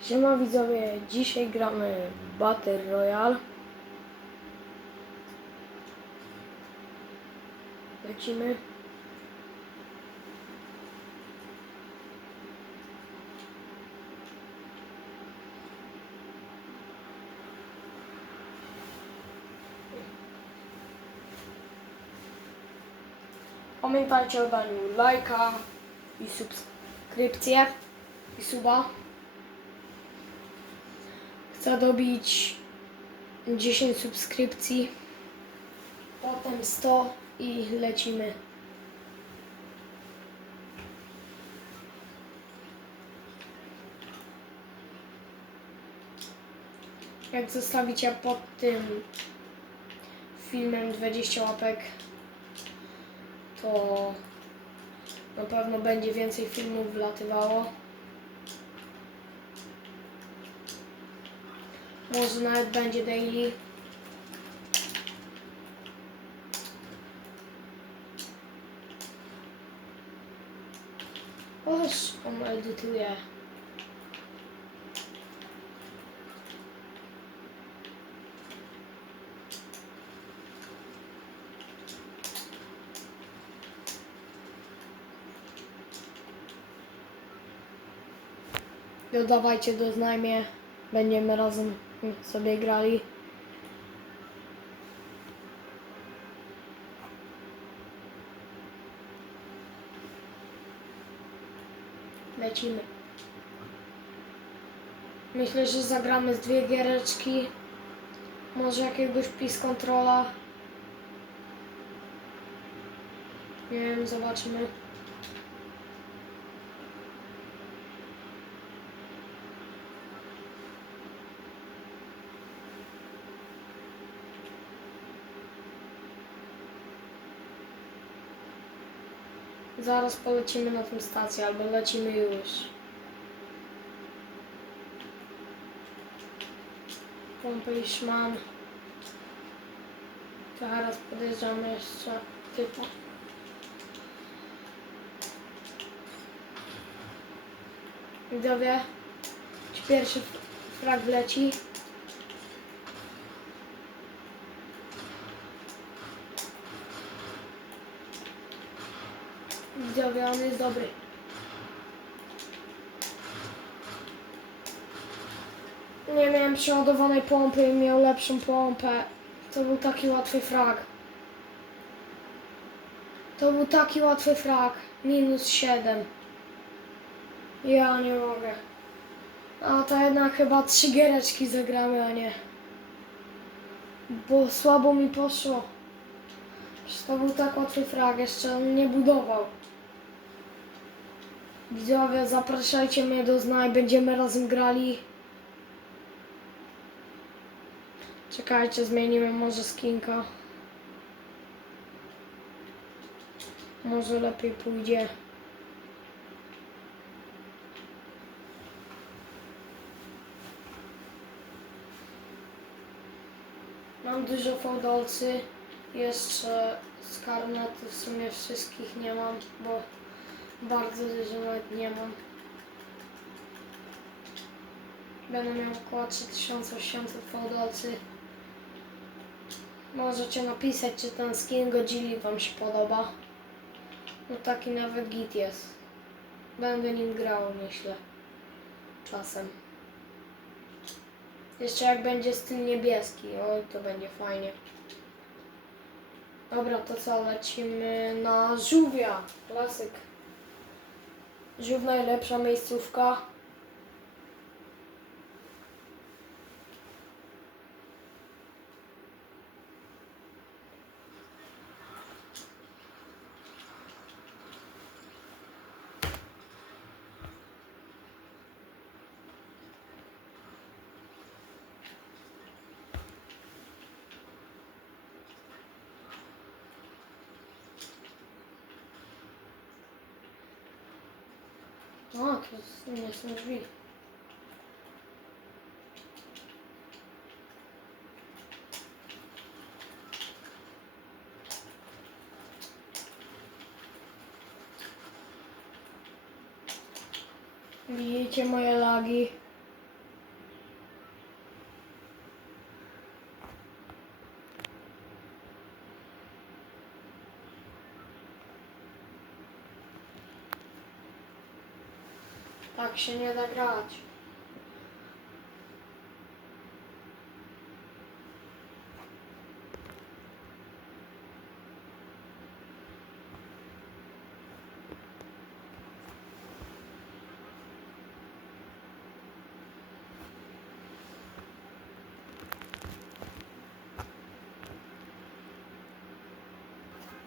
Siema widzowie, dzisiaj gramy Battle Royale. Lecimy. Pamiętajcie o daniu lajka i subskrypcję i suba. Chcę dobić 10 subskrypcji, potem 100 i lecimy. Jak zostawicie pod tym filmem 20 łapek, to na pewno będzie więcej filmów wlatywało. Może nawet będzie daily. Oż on edytuje. Dodawajcie do znajmie. Będziemy razem sobie grali. Lecimy. Myślę, że zagramy z dwie giereczki. Może jakiegoś pis kontrola. Nie wiem, zobaczymy. Zaraz polecimy na tą stację, albo lecimy już. Pompy już mam. Teraz podjeżdżamy jeszcze typa. Widzowie, czy pierwszy frag leci? Widzowie, on jest dobry. Nie miałem przeładowanej pompy i miał lepszą pompę. To był taki łatwy frag. To był taki łatwy frag. Minus 7. Ja nie mogę. A to jednak chyba trzy giereczki zagramy, a nie. Bo słabo mi poszło. Przecież to był tak łatwy frag, jeszcze on nie budował. Widzowie, zapraszajcie mnie do znaj, będziemy razem grali. Czekajcie, zmienimy może skinka. Może lepiej pójdzie. Mam dużo fałdolcy. Jeszcze z karnetu w sumie wszystkich nie mam, bo bardzo dużo nawet nie mam. Będę miał około 3800 fałdolcy. Możecie napisać, czy ten skin Godzilli Wam się podoba. No taki nawet git jest. Będę nim grał, myślę. Czasem. Jeszcze jak będzie styl niebieski, oj to będzie fajnie. Dobra, to co, lecimy na żółwia. Klasyk. Żółw najlepsza miejscówka. O, to jest- nie są drzwi. Widzicie moje lagi? Tak się nie da grać.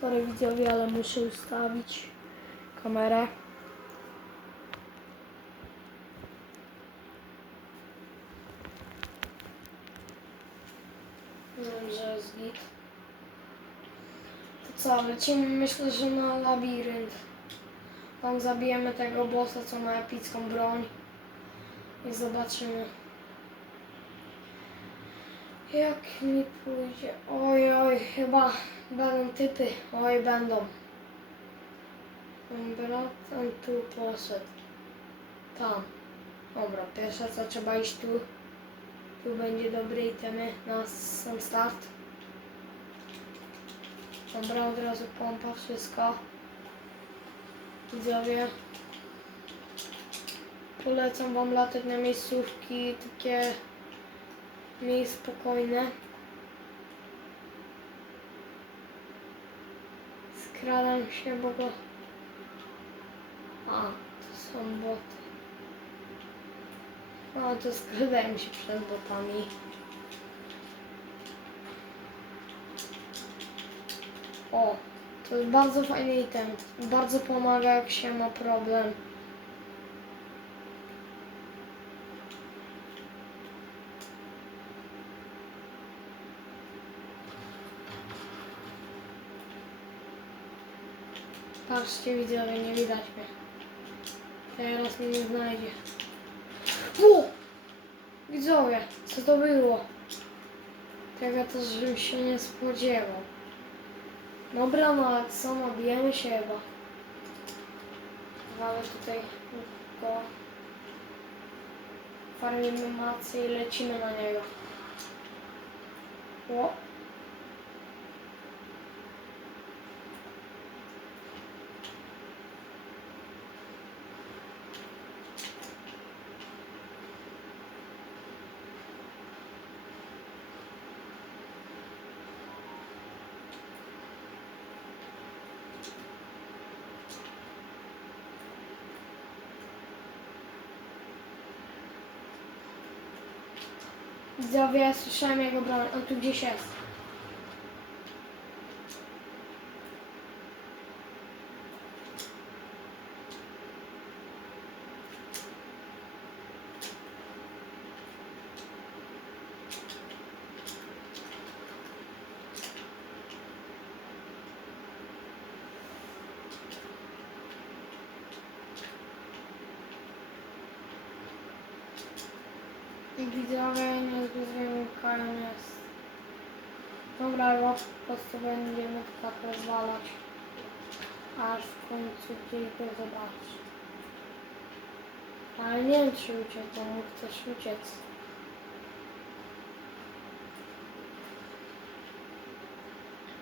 Sorry widzowie, ale muszę ustawić kamerę. Wiem, że jest git. To co, lecimy myślę, że na labirynt. Tam zabijemy tego bossa, co ma epicką broń. I zobaczymy. Jak mi pójdzie? Oj, oj, chyba będą typy. Oj, będą. Brat on tu poszedł. Tam. Dobra, pierwsze co trzeba iść tu. Tu będzie dobry itemy na sam start. Dobra, od razu pompa, wszystko. Widzowie. Polecam wam latać na miejscówki takie mniej spokojne. Skradam się, bo go... A, to są boty. No to skradałem się przed botami. O, to jest bardzo fajny item. Bardzo pomaga jak się ma problem. Patrzcie widzowie, nie widać mnie. Teraz mnie nie znajdzie. O! Widzowie, co to było? Tego też bym się nie spodziewał. Dobra, no ale co, nabijemy się chyba. Ale tutaj go farmimy macy i lecimy na niego. O! Widzowie, słyszałem jego broń. On tu gdzieś jest. Widzowie nie zwyczajnie jest. Dobra, rok po prostu będziemy tak rozwalać. Aż w końcu go zobaczy. Ale nie wiem czy uciekł, bo mógł też uciec.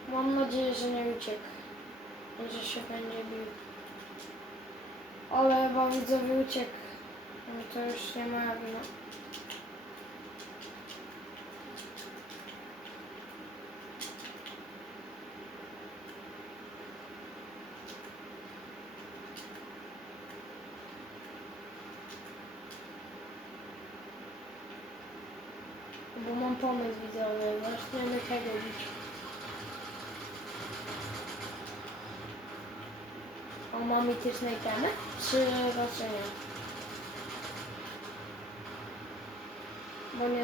Mam nadzieję, że nie uciekł. Że się będzie bił. Ale chyba widzowie uciekł. No to już nie moja wina. Bo mam pomysł widzowy, zaczniemy tego bić. O, ma mityczne itemy? Czy raczej nie? Bo nie.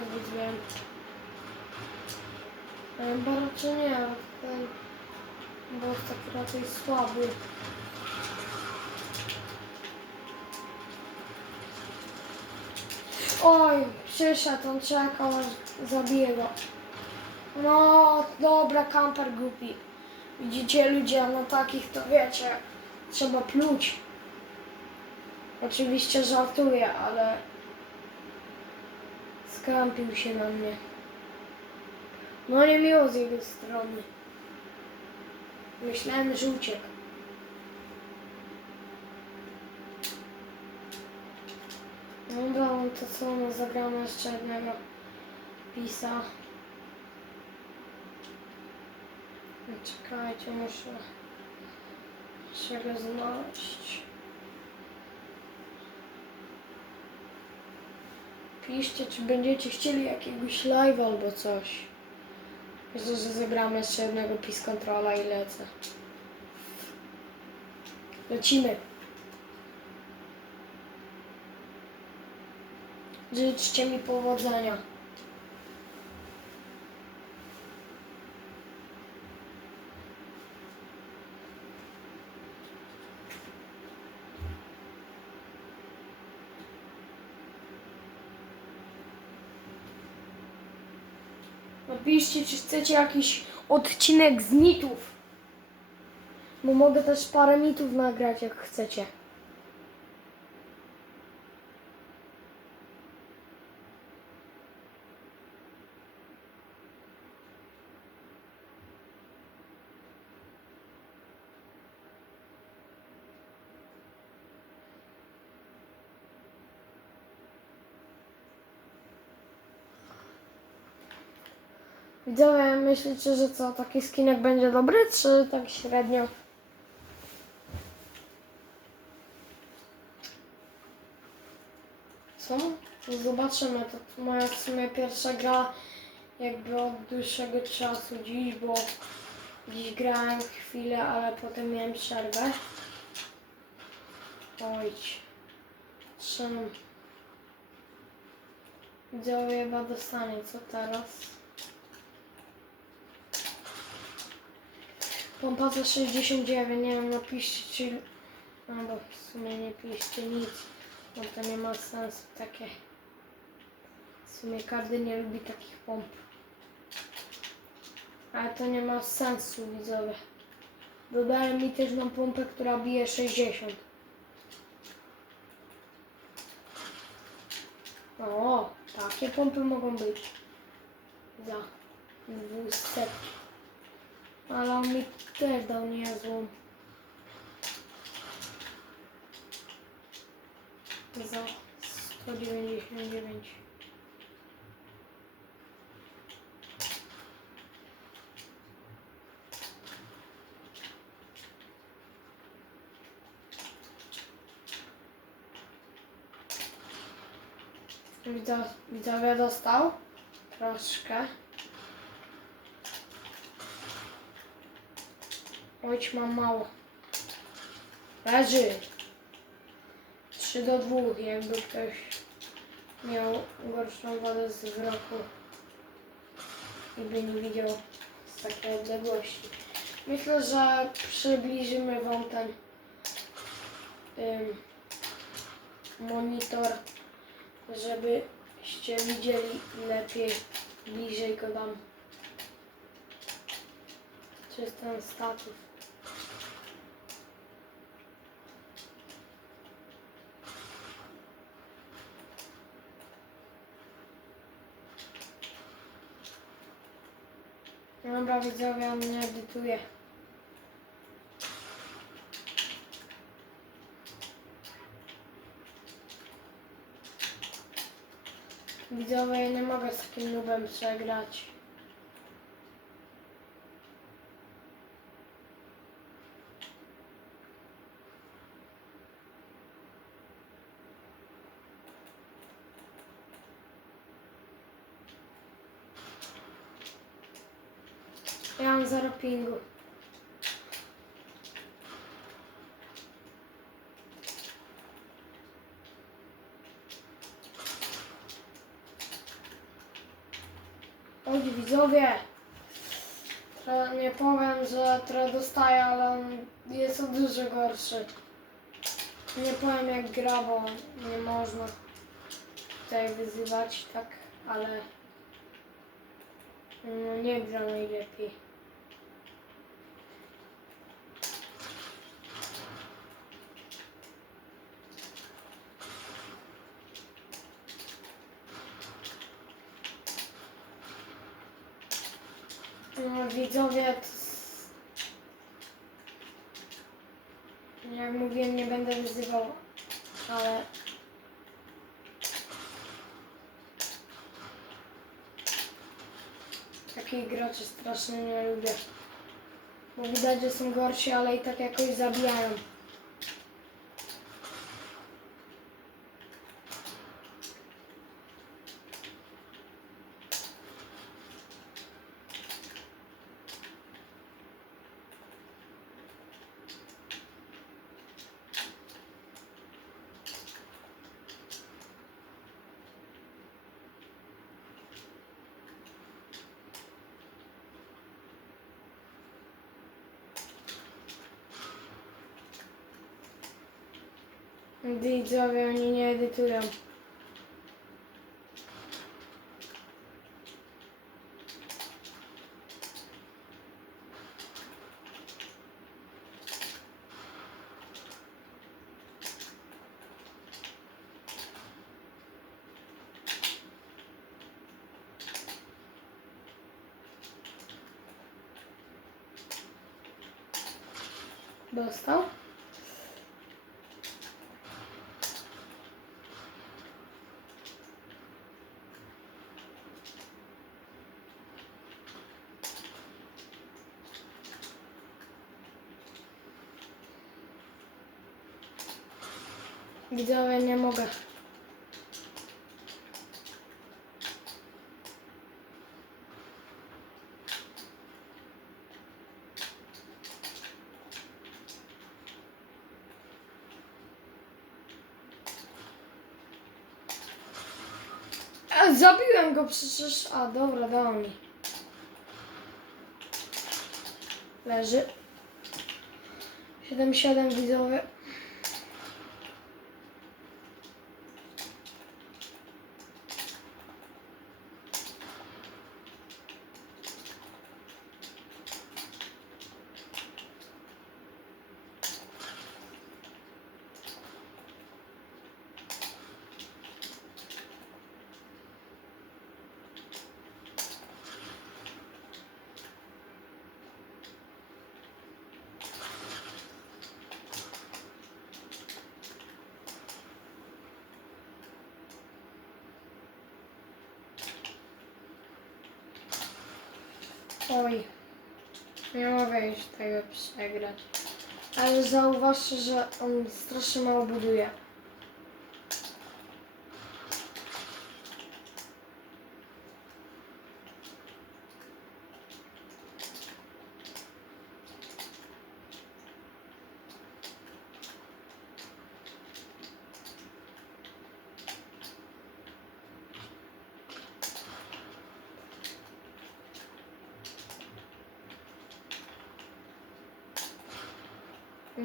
E, Bo raczej nie. Bo jest taki raczej słaby. Oj, przyszedł, on czekał, aż zabiję go. No, dobra, kamper głupi. Widzicie ludzie, na takich to wiecie, trzeba pluć. Oczywiście żartuję, ale skampił się na mnie. No nie miło z jego strony. Myślałem, że uciekł. To co, no zagramy jeszcze jednego pisa. No, Czekajcie, muszę się go znaleźć. Piszcie, czy będziecie chcieli jakiegoś live albo coś. Myślę, że zagramy jeszcze jednego pis kontrola i lecę. Lecimy. Życzcie mi powodzenia. Napiszcie, czy chcecie jakiś odcinek z mitów. Bo mogę też parę mitów nagrać, jak chcecie. Widzowie, myślicie, że co, taki skinek będzie dobry, czy tak średnio? Co? Zobaczymy, to moja w sumie pierwsza gra jakby od dłuższego czasu dziś, bo dziś grałem chwilę, ale potem miałem przerwę. Ojdź. Trzymam. Widzowie chyba dostanie, co teraz? Pompa za 69, nie wiem, napiszcie. No w sumie nie piszcie nic, bo to nie ma sensu takie... W sumie każdy nie lubi takich pomp. Ale to nie ma sensu, widzowie. Dodałem mi też na pompę, która bije 60. O, takie pompy mogą być. Za 200. Ale on mi też dał niezłą. Za 199. Widzowie, dostał troszkę. Ojć mam mało. Leży. 3 do 2, jakby ktoś miał gorszą wodę z wroku i by nie widział z takiej odległości. Myślę, że przybliżymy Wam ten ym, monitor, żebyście widzieli lepiej, bliżej go dam. Czy jest ten status? Dobra widzowie, on nie edytuje. Widzowie, nie mogę z takim nubem przegrać. Ja mam zero pingu. Oj, widzowie. Nie powiem, że trochę dostaję, ale on jest o dużo gorszy. Nie powiem jak gra, bo nie można tutaj wyzywać tak, ale no, nie gra najlepiej. widzowie, jak mówiłem, nie będę wyzywał, ale takich graczy strasznie nie lubię, bo widać, że są gorsi, ale i tak jakoś zabijają. Widzowie, oni nie edytują. Dostał? Widzowie, nie mogę. Zabiłem go przecież. A, dobra, dał mi. Leży. 7-7 widzowie. Oj, nie mogę już tego przegrać. Ale zauważcie, że on strasznie mało buduje.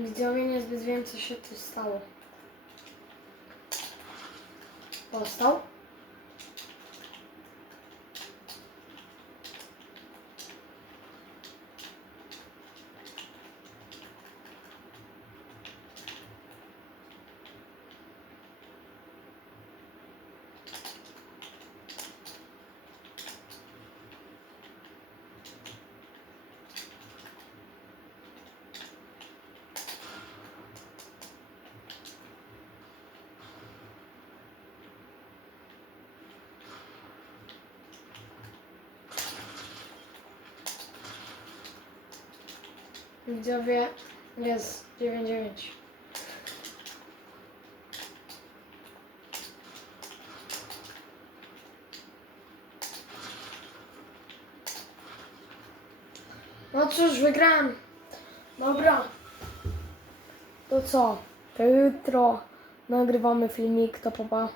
Widzowie niezbyt wiem, co się tu stało. Dostał. Widzowie jest 9-9. No cóż, wygrałem. Dobra. To co? To jutro nagrywamy filmik, to papa.